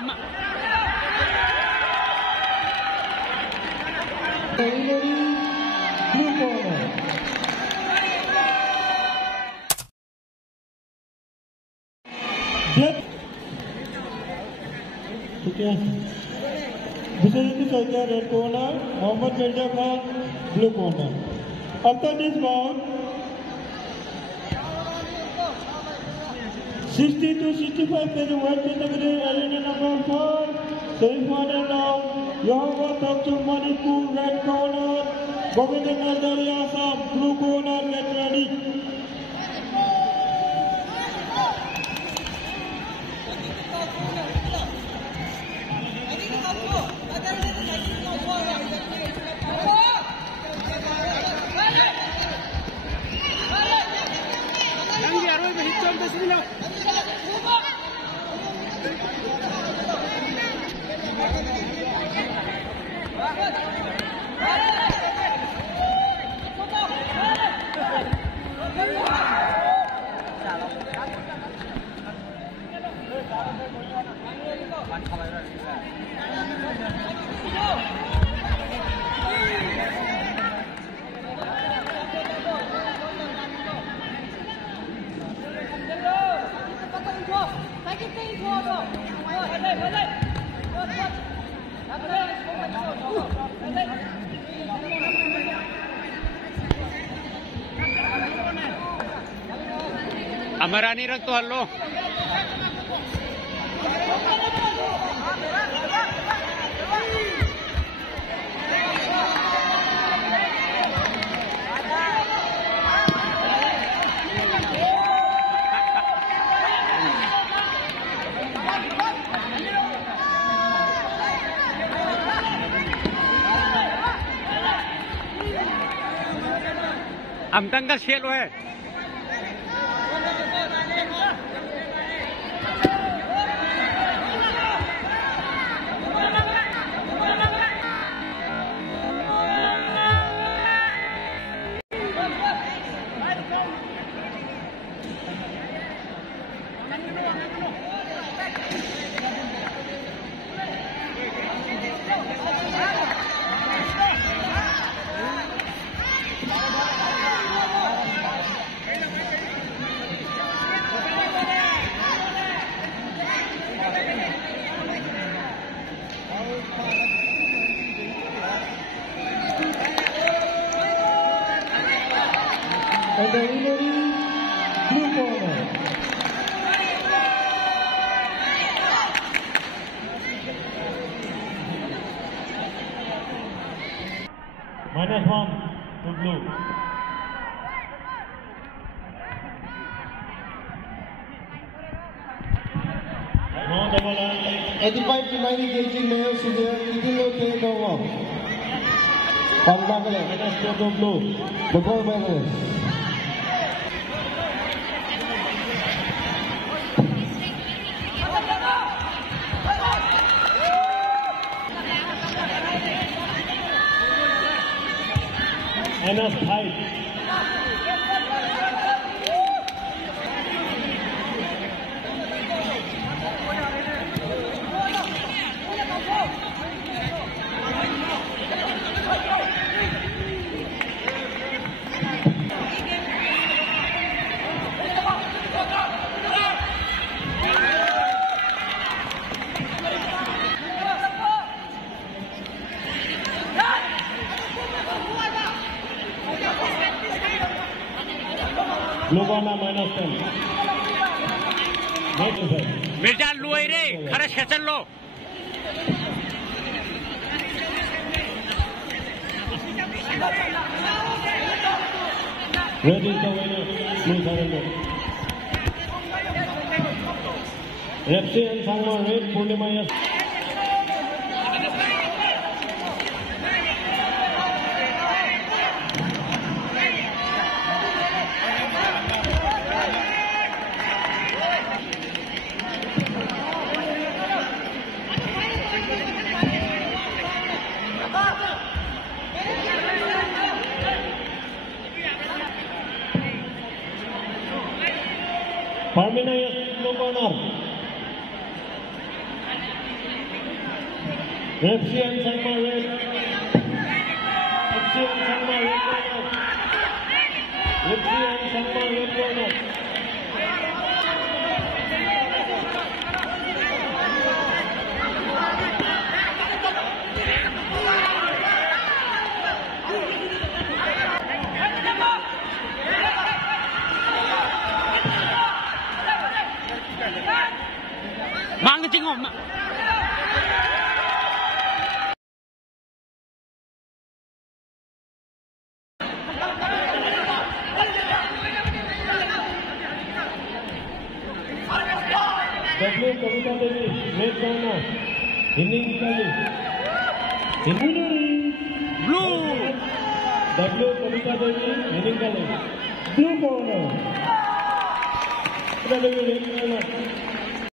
Blue corner. ठीक है दूसरे की red corner Mohammad Mirza Khan blue corner after this round 60 to 65 kg weight category arena number 5 semi-final round Yohawa Tamchu Manipur red corner Govinda Nardari Assam blue corner get ready. Amarani rang to hallo. Amtang ka shelo hai. And the winner blue corner. -1 to blue. No double line. 85 to 90 kg males in there, eating okay, no wrong. -2 to blue. The gold medalist. Enough height. Blue corner -10. Mirza luai re, khara shechan lo. Red is the winner. Blue surrender. FC and Sangma red. Purnima yes. Parmina yes, blue corner. FCN Sharma red. FCN Sharma red corner. FCN Sharma red corner. Mang cái chính hồn W Kavita Devi, red corner. Inning kali. blue. W Kavita Devi, inning kali. Blue corner. Kavita Devi, red corner.